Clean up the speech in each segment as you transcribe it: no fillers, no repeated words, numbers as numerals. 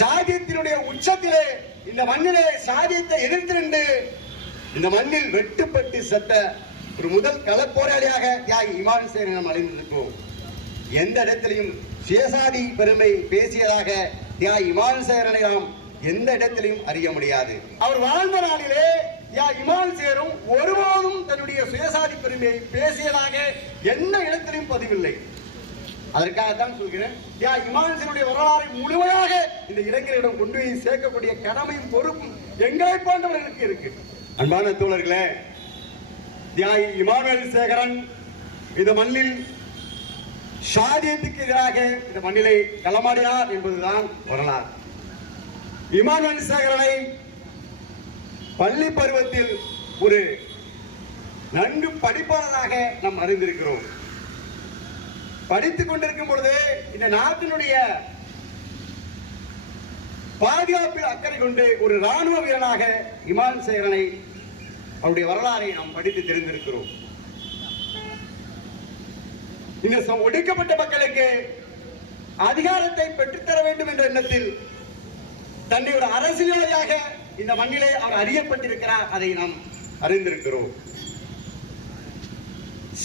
சாதியத்தினுடைய உச்சத்திலே இந்த மண்ணிலே சாதியத்தை எதிர்த்து நின்று இந்த மண்ணில் வெட்டுப்பட்டு செத்த ஒரு முதல் களப்போராளியாக தியாகி இமானுசேகரனை நாம் அடைந்திருக்கிறோம். எந்த இடத்திலையும் சுயசாதி பெருமை பேசியதாக தியாகி இமானுசேகரனை நாம் எந்த இடத்திலையும் அறிய முடியாது. அவர் வாழ்ந்த நாளிலே தியாகி இமானுசேகரும் ஒருபோதும் தன்னுடைய சுயசாதி பெருமையை பேசியதாக எந்த இடத்திலையும் பதிவில்லை. அதற்காகத்தான் சொல்கிறேன், தியாகி இமானுசேகருடைய வரலாறை முழுமையாக இந்த இளைஞர்களிடம் கொண்டு போய் சேர்க்கக்கூடிய கடமையும் பொறுப்பும் எங்களை போன்றவர்களுக்கு இருக்கு. அன்பான தோழர்களே, தியாகி இமானுசேகரன் இந்த மண்ணில் சாதியத்துக்கு எதிராக இந்த மண்ணிலை களமாடினார் என்பதுதான் வரலாறு. இமானுசேகரனை பள்ளி பருவத்தில் ஒரு நன்கு படிப்பாளராக நாம் அறிந்திருக்கிறோம். படித்துக் கொண்டிருக்கும் பொழுது இந்த நாட்டினுடைய பாதுகாப்பில் அக்கறை கொண்டு ஒரு ராணுவ வீரனாக இமானுசேகரனை அவருடைய வரலாறை நாம் படித்து தெரிந்திருக்கிறோம். இந்த ஒடுக்கப்பட்ட மக்களுக்கு அதிகாரத்தை பெற்றுத்தர வேண்டும் என்ற எண்ணத்தில் தன்னை ஒரு அரசியல்வாதியாக இந்த மண்ணிலே அவர் அறியப்பட்டிருக்கிறார். அதை நாம் அறிந்திருக்கிறோம்.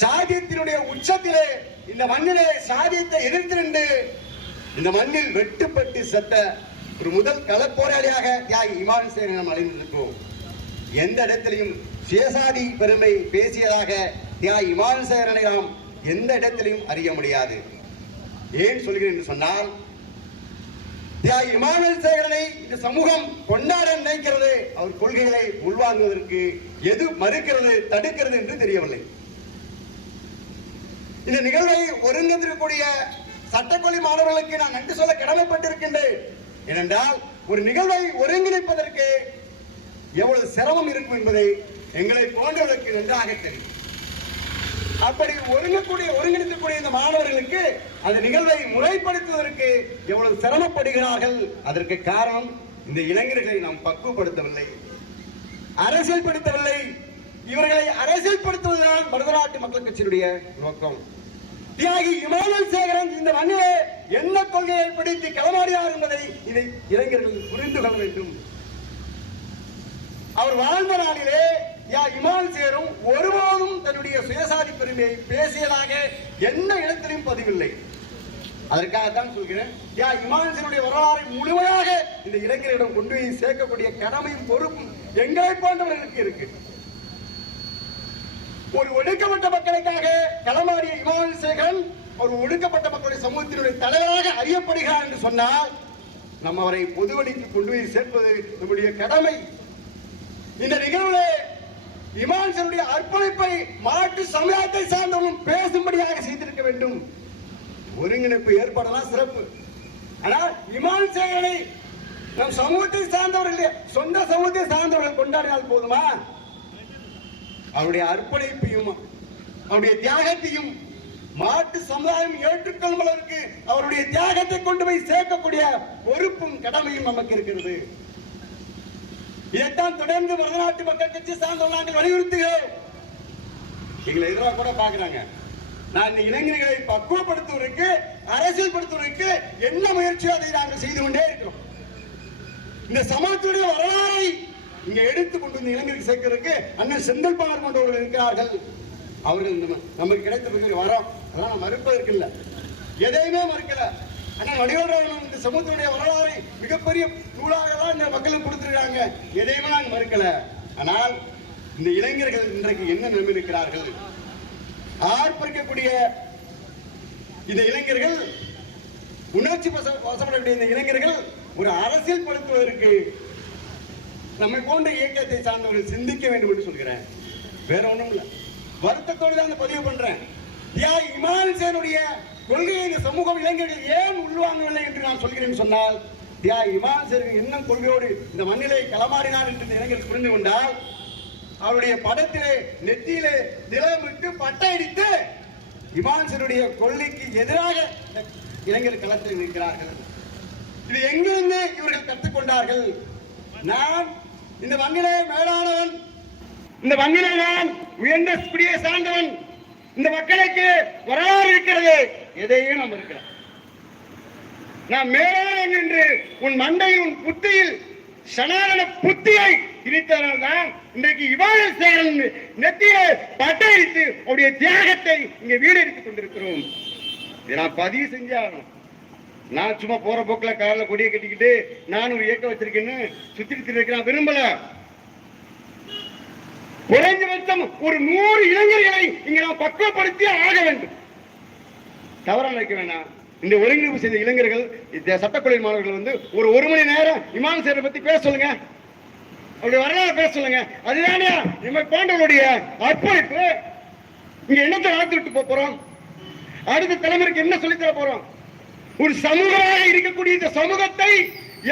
சாதியத்தினுடைய உச்சத்திலே இந்த மண்ணிலே சாதியத்தை எதிர்த்து நின்று இந்த மண்ணில் வெட்டுப்பட்டு செத்த ஒரு முதல் களப்போராளியாக தியாகி இமானுசேகரனை நாம் அடைந்திருக்கிறோம். எந்த இடத்திலையும் சுயசாதி பெருமை பேசியதாக தியாகி இமானுசேகரனை நாம் எந்த இடத்திலையும் அறிய முடியாது. ஏன் சொல்கிறேன் என்று சொன்னால், தியாகி இமானுசேகரனை இந்த சமூகம் கொண்டாட நினைக்கிறது. அவர் கொள்கைகளை உள்வாங்குவதற்கு எது மறுக்கிறது, தடுக்கிறது என்று தெரியவில்லை. இந்த நிகழ்வை ஒருங்கிணைக்கக்கூடிய சட்டக்கல்வி மாணவர்களுக்கு நான் நன்றி சொல்ல கடமைப்பட்டிருக்கின்றேன். ஏனென்றால் ஒரு நிகழ்வை ஒருங்கிணைப்பதற்கு எவ்வளவு சிரமம் இருக்கும் என்பதை எங்களை போன்றவர்களுக்கு நன்றாக தெரியும். அப்படி ஒருங்கிணைக்கக்கூடிய இந்த மாணவர்களுக்கு அந்த நிகழ்வை முறைப்படுத்துவதற்கு எவ்வளவு சிரமப்படுகிறார்கள். அதற்கு காரணம் இந்த இளைஞர்களை நாம் பக்குவப்படுத்தவில்லை, அரசியல்படுத்தவில்லை. இவர்களை அரசியல்படுத்துவதுதான் மருதநாட்டு மக்கள் கட்சியினுடைய நோக்கம். தியாகி இமானுசேகரன் இந்த மண்ணிலே என்ன கொள்கையை பிடித்து களமாடினார் என்பதை இதை இளைஞர்கள் புரிந்து கொள்ள வேண்டும். அவர் வாழ்ந்த நாளிலே இமானுசேகரும் ஒருபோதும் தன்னுடைய சுயசாதி பெருமையை பேசியதாக எந்த இடத்திலும் பதிவில்லை. அதற்காகத்தான் சொல்கிறேன், இமானுசேகருடைய வரலாறை முழுமையாக இந்த இளைஞர்களிடம் கொண்டு போய் சேர்க்கக்கூடிய கடமையும் பொறுப்பும் எங்களை போன்றவர்களுக்கு இருக்கு. ஒரு ஒடுக்கப்பட்ட மக்களுக்காக களமாடிய இமானுசேகரன் ஒரு ஒடுக்கப்பட்ட மக்களுடைய சமூகத்தினுடைய தலைவராக அறியப்படுகிறார் என்று சொன்னால், நம்ம அவரை பொது வழிக்கு கொண்டு போய் சேர்ப்பது நம்முடைய கடமை. இந்த நிகழ்வுல இமானுசேகருடைய அர்ப்பணிப்பை மாற்று சமுதாயத்தை சார்ந்தவர்களும் பேசும்படியாக செய்திருக்க வேண்டும். ஒருங்கிணைப்பு ஏற்படலாம் சிறப்பு. ஆனால் இமானுசேகரனை நம் சமூகத்தை சார்ந்தவர்கள், சொந்த சமூகத்தை சார்ந்தவர்கள் கொண்டாடினால் போதுமா? அவருடைய அர்ப்பணிப்பையும் அவருடைய தியாகத்தையும் மாற்று சமுதாயம் ஏற்றுக்கொள்வதற்கு அவருடைய தியாகத்தை கொண்டு போய் சேர்க்கக்கூடிய பொறுப்பும் கடமையும் நமக்கு இருக்கிறது. இதைத்தான் தொடர்ந்து மருதநாட்டு மக்கள் கட்சி சார்ந்தவர்கள் நாங்கள் வலியுறுத்துகிறோம். எங்களை எதிராக கூட பாக்குறாங்க. நான் இந்த இளைஞர்களை பக்குவப்படுத்துவதற்கு, அரசியல்படுத்துவதற்கு என்ன முயற்சியோ அதை நாங்கள் செய்து கொண்டே இருக்கிறோம். இந்த சமூகத்துடைய வரலாறை இங்க எடுத்துக்கொண்டு இந்த இளைஞருக்கு சேர்க்கிறதுக்கு அண்ணன் செந்தில் பாலர் போன்றவர்கள் இருக்கிறார்கள். அவர்கள் நமக்கு கிடைத்த வரோம், அதெல்லாம் மறுப்பதற்கு இல்லை, எதையுமே மறுக்கல. ஆனால் வடிவேலு இந்த சமூகத்துடைய வரலாறை மிகப்பெரிய நூலாக தான் இந்த மக்களுக்கு கொடுத்திருக்காங்க, எதையுமே நாங்கள் மறுக்கல. ஆனால் இந்த இளைஞர்கள் இன்றைக்கு என்ன நிலைமை இருக்கிறார்கள்? ஆர்ப்பரிக்கக்கூடிய இந்த இளைஞர்கள், உணர்ச்சி வசப்படக்கூடிய இந்த இளைஞர்கள் ஒரு அரசியல் படுத்துவதற்கு நம்மை போன்ற இயக்கத்தை சார்ந்தவர்கள் சிந்திக்க வேண்டும் என்று சொல்கிறேன். வேற ஒண்ணும் இல்லை, வருத்தத்தோடு தான் பதிவு பண்றேன். தியாகி இமானுசேகருடைய கொள்கையை இந்த சமூகம் இளைஞர்கள் ஏன் உள்வாங்கவில்லை என்று நான் சொல்கிறேன் சொன்னால், தியாகி இமானுசேகர் என்ன கொள்கையோடு இந்த மண்ணிலை களமாடினார் என்று இளைஞர்கள் புரிந்து கொண்டால், அவருடைய படத்திலே நெத்தியிலே நிலமிட்டு பட்டையடித்து இமானுசேகருடைய கொள்கைக்கு எதிராக இளைஞர் களத்தில் நிற்கிறார்கள். இது எங்கிருந்து இவர்கள் கற்றுக்கொண்டார்கள்? நான் இந்த மண்ணிலே மேலானவன், இந்த மண்ணிலே நான் உயர்ந்த குடியை சார்ந்தவன், இந்த மக்களுக்கு வரலாறு இருக்கிறது, எதையும் நாம் இருக்கிறோம். நான் மேலாளன் என்று உன் மண்டையில் உன் புத்தியில் சனாதன புத்தியை திணித்ததனால்தான் இன்றைக்கு இமான் சேகரன் நெத்தியை பட்டையடித்து அவருடைய தியாகத்தை இங்க வீடெடுத்துக் கொண்டிருக்கிறோம். இதை நான் பதிவு செஞ்சாகணும். நான் சும்மா போற போக்குல கால கொடியை கட்டிக்கிட்டு நான் ஒரு இயக்கம் வச்சிருக்கேன்னு சுத்திட்டு இருக்கிறேன் விரும்பல. குறைஞ்சபட்சம் ஒரு 100 இளைஞர்களை இங்க நாம் பக்குவப்படுத்தி ஆக வேண்டும். தவறா நினைக்க வேணாம். இந்த ஒருங்கிணைப்பு செய்த இளைஞர்கள் இந்த சட்டக்கல்லூரி மாணவர்கள் வந்து ஒரு மணி நேரம் இமான் சேரை பத்தி பேச சொல்லுங்க, அவருடைய வரலாறு பேச சொல்லுங்க. அதுதானே நம்ம போன்றவருடைய அர்ப்பணிப்பு. இங்க என்னத்தை வளர்த்துட்டு போறோம், அடுத்த தலைமுறைக்கு என்ன சொல்லித்தர போறோம்? ஒரு சமூகமாக இருக்கக்கூடிய இந்த சமூகத்தை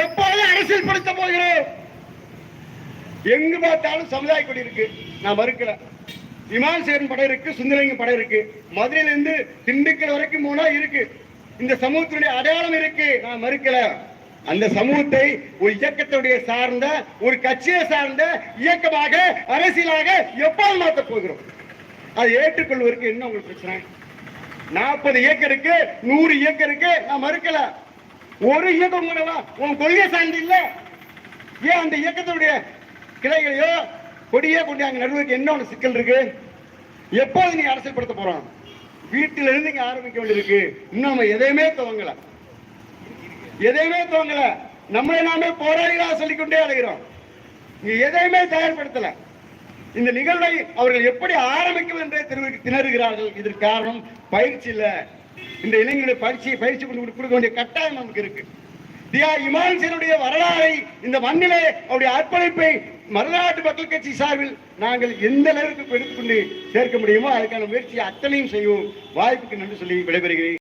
எப்போது அரசியல்படுத்த போகிறோம்? எங்கு பார்த்தாலும் சமுதாய கொடி இருக்கு, நான் மறுக்கல. இமான் சேரன் படம் இருக்கு, சுந்தரலிங்கம் படம் இருக்கு, மதுரையில இருந்து திண்டுக்கல் வரைக்கும் போனா இருக்கு. இந்த சமூகத்தினுடைய அடையாளம் இருக்கு, நான் மறுக்கல. அந்த சமூகத்தை ஒரு இயக்கத்துடைய சார்ந்த ஒரு கட்சியை சார்ந்த இயக்கமாக அரசியலாக எப்போது மாற்ற போகிறோம்? அதை ஏற்றுக்கொள்வதற்கு என்ன உங்களுக்கு பிரச்சனை? 40 இயக்கம் இருக்கு, 100 இயக்கம் இருக்கு, நான் மறுக்கல. ஒரு இயக்கம் உன் கொள்கை சார்ந்து இல்ல. ஏன் அந்த இயக்கத்துடைய கிளைகளையோ கொடியோ கொண்டு அங்க நடுவதற்கு என்ன ஒன்று சிக்கல் இருக்கு? எப்போது நீ அரசியல்படுத்த போறோம்? வீட்டில இருந்து இங்க ஆரம்பிக்க வேண்டியிருக்கு. இன்னும் நம்ம எதையுமே துவங்கல. நம்மளை நாமே போராளிகளாக சொல்லிக்கொண்டே அடைகிறோம். இங்க எதையுமே தயார்படுத்தல. இந்த நிகழ்வை அவர்கள் எப்படி ஆரம்பிக்கும் என்றே திணறுகிறார்கள். இதற்கு காரணம் பயிற்சி இல்ல. இந்த இளைஞர்களை பயிற்சி கொடுக்க வேண்டிய கட்டாயம் நமக்கு இருக்கு. இமான் சேருடைய வரலாறை இந்த மண்ணிலே அவருடைய அர்ப்பணிப்பை மறுநாட்டு மக்கள் கட்சி சார்பில் நாங்கள் எந்த அளவுக்கு எடுத்துக்கொண்டு சேர்க்க முடியுமோ அதுக்கான முயற்சியை அத்தனையும் செய்வோம். வாய்ப்புக்கு நன்றி சொல்லி விடைபெறுகிறேன்.